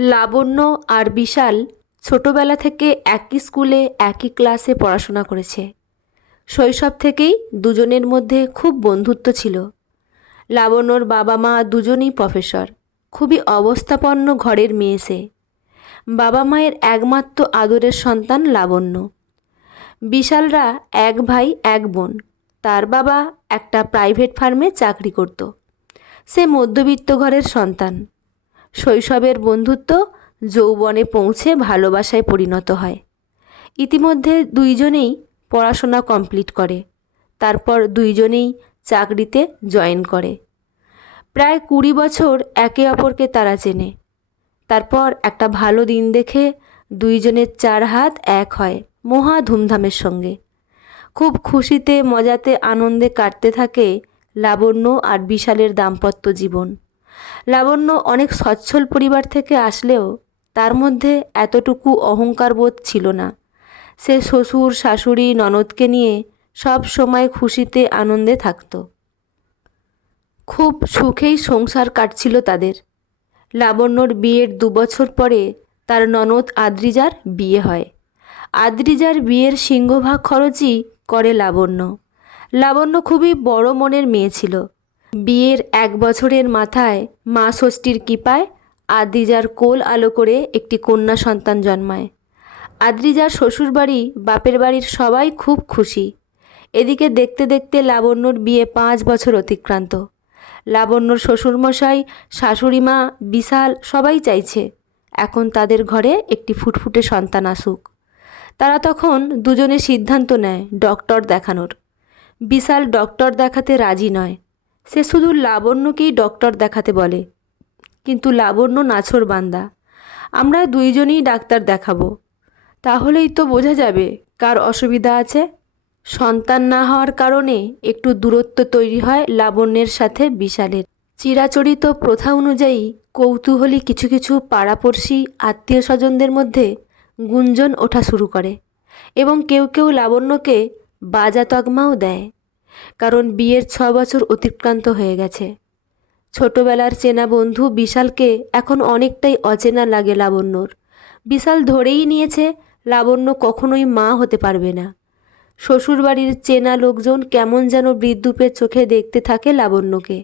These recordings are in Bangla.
লাবণ্য আর বিশাল ছোটবেলা থেকে একই স্কুলে একই ক্লাসে পড়াশোনা করেছে। শৈশব থেকেই দুজনের মধ্যে খুব বন্ধুত্ব ছিল। লাবণ্যর বাবা মা দুজনেই প্রফেসর, খুবই অবস্থাপন্ন ঘরের মেয়ে সে। বাবা মায়ের একমাত্র আদরের সন্তান লাবণ্য। বিশালরা এক ভাই এক বোন। তার বাবা একটা প্রাইভেট ফার্মে চাকরি করত। সে মধ্যবিত্ত ঘরের সন্তান। শৈশবের বন্ধুত্ব যৌবনে পৌঁছে ভালোবাসায় পরিণত হয়। ইতিমধ্যে দুইজনেই পড়াশোনা কমপ্লিট করে, তারপর দুইজনেই চাকরিতে জয়েন করে। প্রায় 20 বছর একে অপরকে তারা চেনে। তারপর একটা ভালো দিন দেখে দুইজনের 4 হাত এক হয় মহা ধুমধামের সঙ্গে। খুব খুশিতে মজাতে আনন্দে কাটতে থাকে লাবণ্য আর বিশালের দাম্পত্য জীবন। লাবণ্য অনেক সচ্ছল পরিবার থেকে আসলেও তার মধ্যে এতটুকু অহংকার বোধ ছিল না। সে শ্বশুর শাশুড়ি ননদকে নিয়ে সব সময় খুশিতে আনন্দে থাকত। খুব সুখেই সংসার কাটছিল তাদের। লাবণ্যর বিয়ের 2 বছর পরে তার ননদ আদ্রিজার বিয়ে হয়। আদ্রিজার বিয়ের সিংহভাগ খরচই করে লাবণ্য। লাবণ্য খুবই বড় মনের মেয়ে ছিল। বিয়ের 1 বছরের মাথায় মা ষষ্ঠীর কৃপায় আদ্রিজার কোল আলো করে একটি কন্যা সন্তান জন্মায়। আদ্রিজার শ্বশুরবাড়ি বাপের বাড়ির সবাই খুব খুশি। এদিকে দেখতে দেখতে লাবণ্যর বিয়ে 5 বছর অতিক্রান্ত। লাবণ্যর শ্বশুরমশাই, শাশুড়ি মা, বিশাল সবাই চাইছে এখন তাদের ঘরে একটি ফুটফুটে সন্তান আসুক। তারা তখন দুজনে সিদ্ধান্ত নেয় ডক্টর দেখানোর। বিশাল ডক্টর দেখাতে রাজি নয়। সে শুধু লাবণ্যকেই ডক্টর দেখাতে বলে। কিন্তু লাবণ্য নাছোড়বান্দা। আমরা দুইজনেই ডাক্তার দেখাবো, তাহলেই তো বোঝা যাবে কার অসুবিধা আছে। সন্তান না হওয়ার কারণে একটু দূরত্ব তৈরি হয় লাবণ্যের সাথে বিশালের। চিরাচরিত প্রথা অনুযায়ী কৌতূহলী কিছু কিছু পাড়াপড়শি আত্মীয় স্বজনদের মধ্যে গুঞ্জন ওঠা শুরু করে এবং কেউ কেউ লাবণ্যকে বাজা তকমাও দেয়, কারণ বিয়ের 6 বছর অতিক্রান্ত হয়ে গেছে। ছোটবেলার চেনা বন্ধু বিশালকে এখন অনেকটাই অচেনা লাগে লাবণ্যর। বিশাল ধরেই নিয়েছে লাবণ্য কখনোই মা হতে পারবে না। শ্বশুরবাড়ির চেনা লোকজন কেমন যেন বিদ্রূপের চোখে দেখতে থাকে লাবণ্যকে।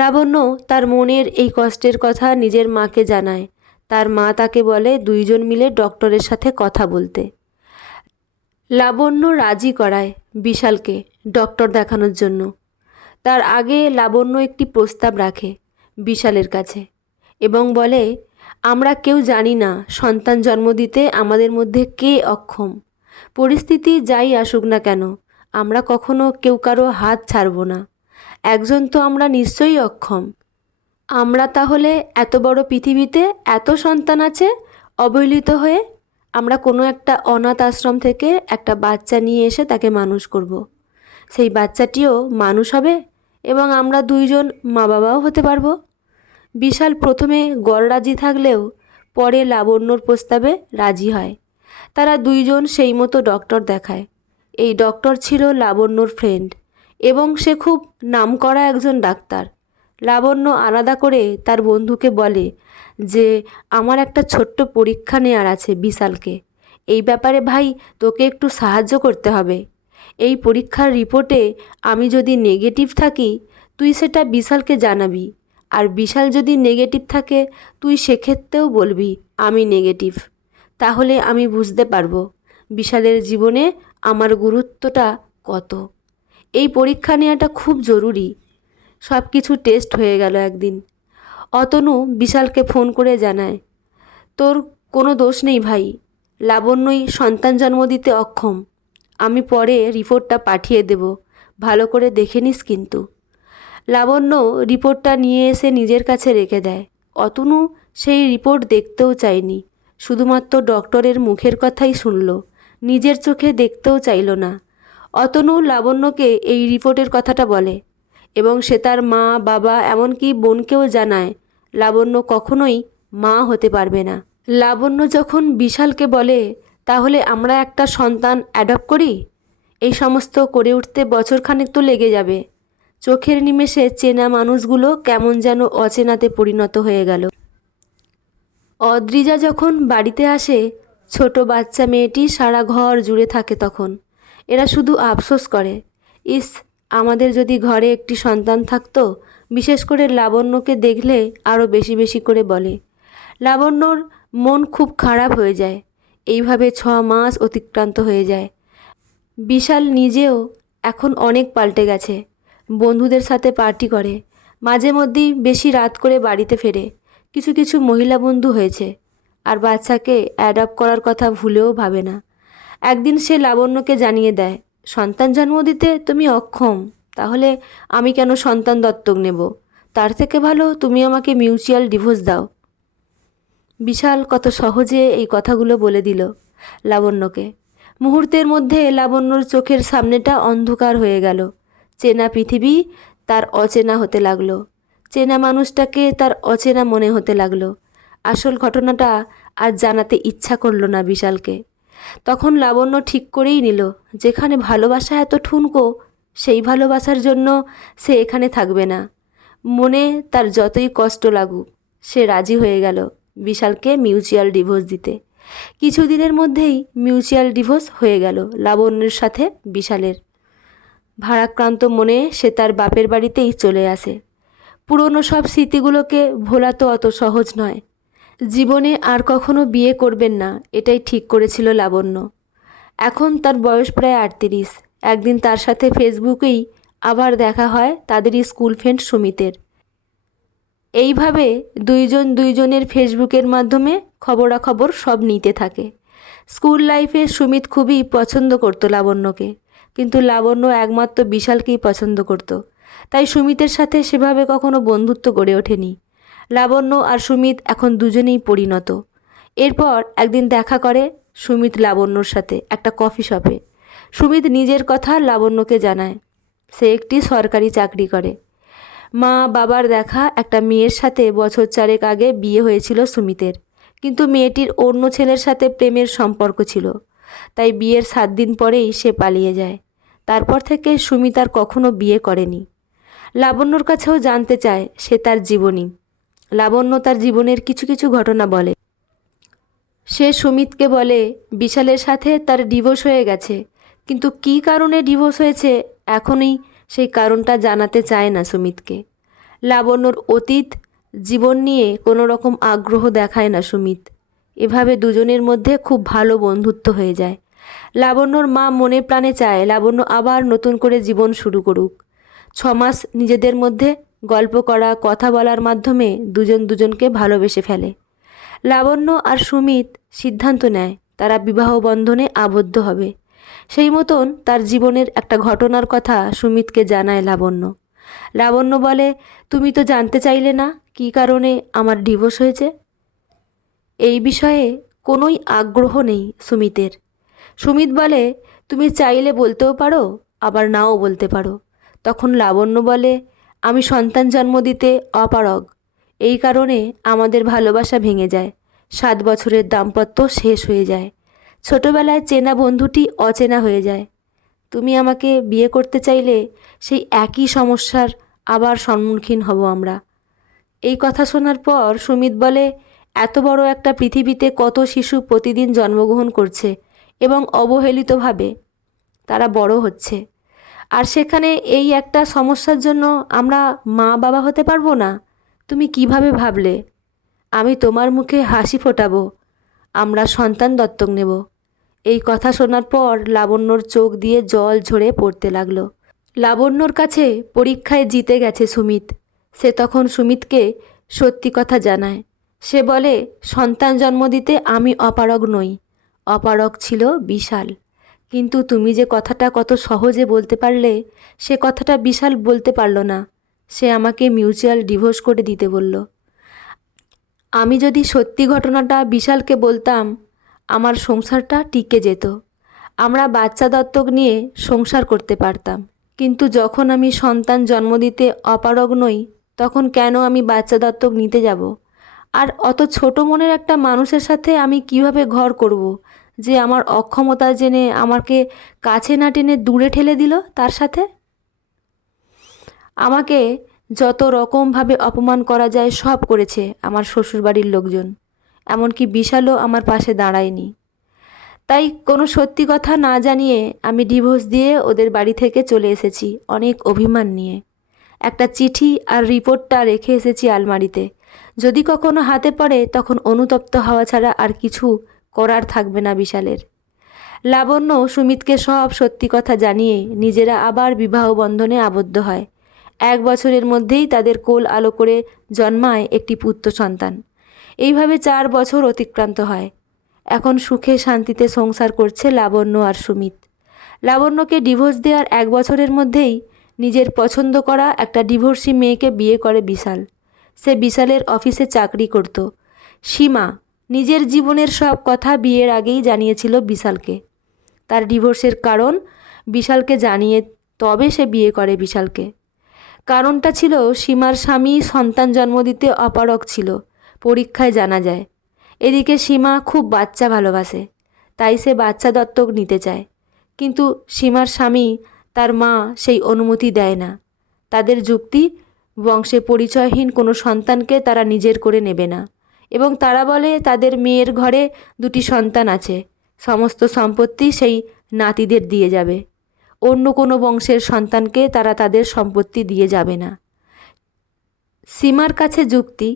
লাবণ্য তার মনের এই কষ্টের কথা নিজের মাকে জানায়। তার মা তাকে বলে দুইজন মিলে ডক্টরের সাথে কথা বলতে। লাবণ্য রাজি করায় বিশালকে ডক্টর দেখানোর জন্য। তার আগে লাবণ্য একটি প্রস্তাব রাখে বিশালের কাছে এবং বলে, আমরা কেউ জানি না সন্তান জন্ম দিতে আমাদের মধ্যে কে অক্ষম। পরিস্থিতি যাই আসুক না কেন, আমরা কখনো কেউ কারো হাত ছাড়ব না। একজন তো আমরা নিশ্চয়ই অক্ষম। আমরা তাহলে এত বড় পৃথিবীতে এত সন্তান আছে অবহেলিত হয়ে, আমরা কোনো একটা অনাথ আশ্রম থেকে একটা বাচ্চা নিয়ে এসে তাকে মানুষ করব। সেই বাচ্চাটিও মানুষ হবে এবং আমরা দুইজন মা বাবাও হতে পারবো। বিশাল প্রথমে গড়রাজি থাকলেও পরে লাবণ্যর প্রস্তাবে রাজি হয়। তারা দুইজন সেই মতো ডক্টর দেখায়। এই ডক্টর ছিল লাবণ্যর ফ্রেন্ড এবং সে খুব নামকরা একজন ডাক্তার। লাবণ্য আলাদা করে তার বন্ধুকে বলে যে, আমার একটা ছোট্ট পরীক্ষা নেওয়ার আছে বিশালকে। এই ব্যাপারে ভাই তোকে একটু সাহায্য করতে হবে। এই পরীক্ষার রিপোর্টে আমি যদি নেগেটিভ থাকি তুই সেটা বিশালকে জানাবি, আর বিশাল যদি নেগেটিভ থাকে তুই সেক্ষেত্রেও বলবি আমি নেগেটিভ। তাহলে আমি বুঝতে পারবো বিশালের জীবনে আমার গুরুত্বটা কত। এই পরীক্ষা নেওয়াটা খুব জরুরি। সব কিছু টেস্ট হয়ে গেল একদিন। অতনু বিশালকে ফোন করে জানায়, তোর কোনো দোষ নেই ভাই, লাবণ্যই সন্তান জন্ম দিতে অক্ষম। আমি পরে রিপোর্টটা পাঠিয়ে দেব, ভালো করে দেখে নিস কিন্তু। লাবণ্য রিপোর্টটা নিয়ে এসে নিজের কাছে রেখে দেয়। অতনু সেই রিপোর্ট দেখতেও চায়নি, শুধুমাত্র ডক্টরের মুখের কথাই শুনল, নিজের চোখে দেখতেও চাইল না। অতনু লাবণ্যকে এই রিপোর্টের কথাটা বলে এবং সে তার মা বাবা এমনকি বোনকেও জানায় লাবণ্য কখনোই মা হতে পারবে না। লাবণ্য যখন বিশালকে বলে, তাহলে আমরা একটা সন্তান অ্যাডপ্ট করি, এই সমস্ত করে উঠতে বছরখানেক তো লেগে যাবে। চোখের নিমেষে চেনা মানুষগুলো কেমন যেন অচেনাতে পরিণত হয়ে গেল। অদ্রিজা যখন বাড়িতে আসে, ছোট বাচ্চা মেয়েটি সারা ঘর জুড়ে থাকে। তখন এরা শুধু আফসোস করে, ইস, আমাদের যদি ঘরে একটি সন্তান থাকতো। বিশেষ করে লাবণ্যকে দেখলে আরও বেশি বেশি করে বলে। লাবণ্যর মন খুব খারাপ হয়ে যায়। এইভাবে 6 মাস অতিক্রান্ত হয়ে যায়। বিশাল নিজেও এখন অনেক পাল্টে গেছে। বন্ধুদের সাথে পার্টি করে, মাঝে মধ্যেই বেশি রাত করে বাড়িতে ফেরে। কিছু কিছু মহিলা বন্ধু হয়েছে, আর বাচ্চাকে অ্যাডপ্ট করার কথা ভুলেও ভাবে না। একদিন সে লাবণ্যকে জানিয়ে দেয়, সন্তান জন্ম দিতে তুমি অক্ষম, তাহলে আমি কেন সন্তান দত্তক নেব? তার থেকে ভালো তুমি আমাকে মিউচুয়াল ডিভোর্স দাও। বিশাল কত সহজে এই কথাগুলো বলে দিল লাবণ্যকে। মুহূর্তের মধ্যে লাবণ্যর চোখের সামনেটা অন্ধকার হয়ে গেল। চেনা পৃথিবী তার অচেনা হতে লাগলো। চেনা মানুষটাকে তার অচেনা মনে হতে লাগলো। আসল ঘটনাটা আর জানাতে ইচ্ছা করলো না বিশালকে। তখন লাবণ্য ঠিক করেই নিল, যেখানে ভালোবাসা এত ঠুনকো, সেই ভালোবাসার জন্য সে এখানে থাকবে না। মনে তার যতই কষ্ট লাগুক, সে রাজি হয়ে গেল বিশালকে মিউচুয়াল ডিভোর্স দিতে। কিছুদিনের মধ্যেই মিউচুয়াল ডিভোর্স হয়ে গেল লাবণ্যের সাথে বিশালের। ভারাক্রান্ত মনে সে তার বাপের বাড়িতেই চলে আসে। পুরনো সব স্মৃতিগুলোকে ভোলা তো অত সহজ নয়। জীবনে আর কখনো বিয়ে করবেন না, এটাই ঠিক করেছিল লাবণ্য। এখন তার বয়স প্রায় 38। একদিন তার সাথে ফেসবুকেই আবার দেখা হয় তাদেরই স্কুল ফ্রেন্ড সুমিতের। এইভাবে দুইজন দুইজনের ফেসবুকের মাধ্যমে খবরাখবর সব নিতে থাকে। স্কুল লাইফে সুমিত খুবই পছন্দ করতো লাবণ্যকে, কিন্তু লাবণ্য একমাত্র বিশালকেই পছন্দ করত। তাই সুমিতের সাথে সেভাবে কখনো বন্ধুত্ব গড়ে ওঠেনি। লাবণ্য আর সুমিত এখন দুজনেই পরিণত। এরপর একদিন দেখা করে সুমিত লাবণ্যর সাথে একটা কফি শপে। সুমিত নিজের কথা লাবণ্যকে জানায়, সে একটি সরকারি চাকরি করে। মা বাবার দেখা একটা মেয়ের সাথে বছর 4 আগে বিয়ে হয়েছিল সুমিতের, কিন্তু মেয়েটির অন্য ছেলের সাথে প্রেমের সম্পর্ক ছিল। তাই বিয়ের 7 দিন পরেই সে পালিয়ে যায়। তারপর থেকে সুমিত আর কখনো বিয়ে করেনি। লাবণ্যর কাছেও জানতে চায় সে তার জীবনী। লাবণ্য তার জীবনের কিছু কিছু ঘটনা বলে। সে সুমিতকে বলে বিশালের সাথে তার ডিভোর্স হয়ে গেছে, কিন্তু কী কারণে ডিভোর্স হয়েছে এখনই সেই কারণটা জানাতে চায় না সুমিতকে। লাবণ্যর অতীত জীবন নিয়ে কোনো রকম আগ্রহ দেখায় না সুমিত। এভাবে দুজনের মধ্যে খুব ভালো বন্ধুত্ব হয়ে যায়। লাবণ্যর মা মনে প্রাণে চায় লাবণ্য আবার নতুন করে জীবন শুরু করুক। 6 মাস নিজেদের মধ্যে গল্প করা, কথা বলার মাধ্যমে দুজন দুজনকে ভালোবেসে ফেলে। লাবণ্য আর সুমিত সিদ্ধান্ত নেয় তারা বিবাহ বন্ধনে আবদ্ধ হবে। সেই মতন তার জীবনের একটা ঘটনার কথা সুমিতকে জানায় লাবণ্য। লাবণ্য বলে, তুমি তো জানতে চাইলে না কী কারণে আমার ডিভোর্স হয়েছে। এই বিষয়ে কোনোই আগ্রহ নেই সুমিতের। সুমিত বলে, তুমি চাইলে বলতেও পারো, আবার নাও বলতে পারো। তখন লাবণ্য বলে, আমি সন্তান জন্ম দিতে অপারগ, এই কারণে আমাদের ভালোবাসা ভেঙে যায়। 7 বছরের দাম্পত্য শেষ হয়ে যায়। ছোটবেলায় চেনা বন্ধুটি অচেনা হয়ে যায়। তুমি আমাকে বিয়ে করতে চাইলে সেই একই সমস্যার আবার সম্মুখীন হব আমরা। এই কথা শোনার পর সুমিত বলে, এত বড় একটা পৃথিবীতে কত শিশু প্রতিদিন জন্মগ্রহণ করছে এবং অবহেলিতভাবে তারা বড় হচ্ছে, আর সেখানে এই একটা সমস্যার জন্য আমরা মা বাবা হতে পারবো না? তুমি কিভাবে ভাবলে? আমি তোমার মুখে হাসি ফোটাবো, আমরা সন্তান দত্তক নেব। এই কথা শোনার পর লাবণ্যর চোখ দিয়ে জল ঝরে পড়তে লাগলো। লাবণ্যর কাছে পরীক্ষায় জিতে গেছে সুমিত। সে তখন সুমিতকে সত্যি কথা জানায়। সে বলে, সন্তান জন্ম দিতে আমি অপারগ নই, অপারগ ছিল বিশাল। কিন্তু তুমি যে কথাটা কত সহজে বলতে পারলে, সে কথাটা বিশাল বলতে পারল না। সে আমাকে মিউচুয়াল ডিভোর্স করে দিতে বলল। আমি যদি সত্যি ঘটনাটা বিশালকে বলতাম, আমার সংসারটা টিকে যেত। আমরা বাচ্চা দত্তক নিয়ে সংসার করতে পারতাম। কিন্তু যখন আমি সন্তান জন্ম দিতে অপারগ নই, তখন কেন আমি বাচ্চা দত্তক নিতে যাব? আর অত ছোট মনের একটা মানুষের সাথে আমি কিভাবে ঘর করব, যে আমার অক্ষমতা জেনে আমাকে কাছে না টেনে দূরে ঠেলে দিল তার সাথে? আমাকে যত রকমভাবে অপমান করা যায় সব করেছে আমার শ্বশুরবাড়ির লোকজন। এমনকি বিশালও আমার পাশে দাঁড়ায়নি। তাই কোনো সত্যি কথা না জানিয়ে আমি ডিভোর্স দিয়ে ওদের বাড়ি থেকে চলে এসেছি অনেক অভিমান নিয়ে। একটা চিঠি আর রিপোর্টটা রেখে এসেছি আলমারিতে। যদি কখনো হাতে পড়ে তখন অনুতপ্ত হওয়া ছাড়া আর কিছু করার থাকবে না বিশালের। লাবণ্য সুমিতকে সব সত্যি কথা জানিয়ে নিজেরা আবার বিবাহ বন্ধনে আবদ্ধ হয়। 1 বছরের মধ্যেই তাদের কোল আলো করে জন্মায় একটি পুত্র সন্তান। এইভাবে 4 বছর অতিক্রান্ত হয়। এখন সুখে শান্তিতে সংসার করছে লাবণ্য আর সুমিত। লাবণ্যকে ডিভোর্স দেওয়ার 1 বছরের মধ্যেই নিজের পছন্দ করা একটা ডিভোর্সি মেয়েকে বিয়ে করে বিশাল। সে বিশালের অফিসে চাকরি করত। সীমা নিজের জীবনের সব কথা বিয়ের আগেই জানিয়েছিল বিশালকে। তার ডিভোর্সের কারণ বিশালকে জানিয়ে তবে সে বিয়ে করে বিশালকে। কারণটা ছিল সীমার স্বামী সন্তান জন্ম দিতে অপারগ ছিল, পরীক্ষায় জানা যায়। এদিকে সীমা খুব বাচ্চা ভালোবাসে, তাই সে বাচ্চা দত্তক নিতে চায়। কিন্তু সীমার স্বামী তার মা সেই অনুমতি দেয় না। তাদের যুক্তি, বংশে পরিচয়হীন কোনো সন্তানকে তারা নিজের করে নেবে না এবং তারা বলে তাদের মেয়ের ঘরে 2টি সন্তান আছে, সমস্ত সম্পত্তি সেই নাতিদের দিয়ে যাবে। অন্য কোনো বংশের সন্তানকে তারা তাদের সম্পত্তি দিয়ে যাবে না। সীমার কাছে যুক্তি,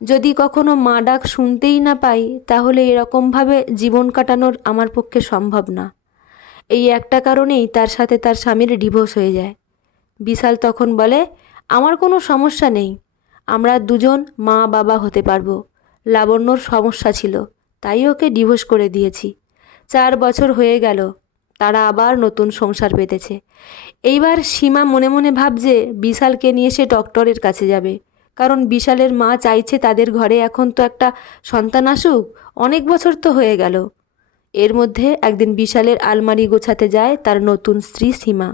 যদি কখনো মা ডাক শুনতেই না পাই তাহলে এরকমভাবে জীবন কাটানোর আমার পক্ষে সম্ভব না। এই একটা কারণেই তার সাথে তার স্বামীর ডিভোর্স হয়ে যায়। বিশাল তখন বলে, আমার কোনো সমস্যা নেই, আমরা দুজন মা বাবা হতে পারবো। লাবণ্যর সমস্যা ছিল, তাই ওকে ডিভোর্স করে দিয়েছি। 4 বছর হয়ে গেল, তারা আবার নতুন সংসার পেতেছে। এইবার সীমা মনে মনে ভাবছে বিশালকে নিয়ে সে ডক্টরের কাছে যাবে, কারণ বিশালের মা চাইছে তাদের ঘরে এখন তো একটা সন্তান আসুক, অনেক বছর তো হয়ে গেল। এর মধ্যে একদিন বিশালের আলমারি গোছাতে যায় তার নতুন স্ত্রী সীমা।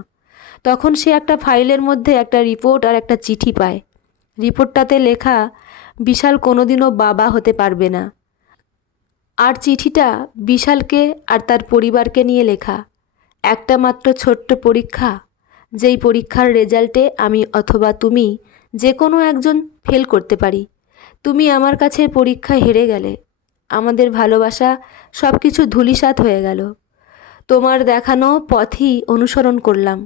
তখন সে একটা ফাইলের মধ্যে একটা রিপোর্ট আর একটা চিঠি পায়। রিপোর্টটাতে লেখা বিশাল কোনোদিনও বাবা হতে পারবে না, আর চিঠিটা বিশালকে আর তার পরিবারকে নিয়ে লেখা। একটা মাত্র ছোট্ট পরীক্ষা, যেই পরীক্ষার রেজাল্টে আমি অথবা তুমি যে কোনো একজন ফেল করতে পারি। তুমি আমার কাছে পরীক্ষায় হেরে গেলে, আমাদের ভালোবাসা সব কিছু ধূলিসাৎ হয়ে গেল। তোমার দেখানো পথই অনুসরণ করলাম।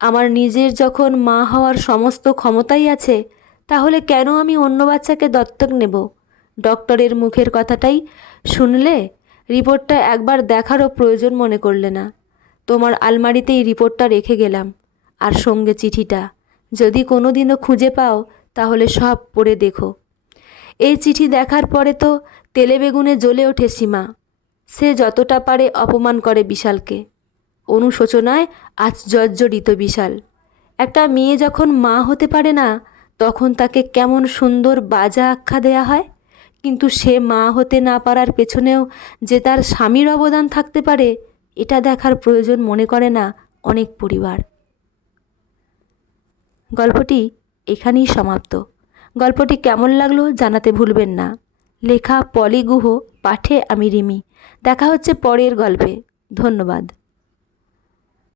আমার নিজের যখন মা হওয়ার সমস্ত ক্ষমতাই আছে, তাহলে কেন আমি অন্য বাচ্চাকে দত্তক নেব? ডক্টরের মুখের কথাটাই শুনলে, রিপোর্টটা একবার দেখারও প্রয়োজন মনে করলে না। তোমার আলমারিতেই রিপোর্টটা রেখে গেলাম, আর সঙ্গে চিঠিটা। যদি কোনো দিনও খুঁজে পাও তাহলে সব পড়ে দেখো। এই চিঠি দেখার পরে তো তেলে বেগুনে জ্বলে ওঠে সীমা। সে যতটা পারে অপমান করে বিশালকে। অনুশোচনায় আজ জর্জরিত বিশাল। একটা মেয়ে যখন মা হতে পারে না, তখন তাকে কেমন সুন্দর বাজা আখ্যা দেয়া হয়। কিন্তু সে মা হতে না পারার পেছনেও যে তার স্বামীর অবদান থাকতে পারে, এটা দেখার প্রয়োজন মনে করে না অনেক পরিবার। গল্পটি এখানেই সমাপ্ত। গল্পটি কেমন লাগলো জানাতে ভুলবেন না। লেখা পলি গুহ, পাঠে আমি রিমি। দেখা হচ্ছে পরের গল্পে। ধন্যবাদ।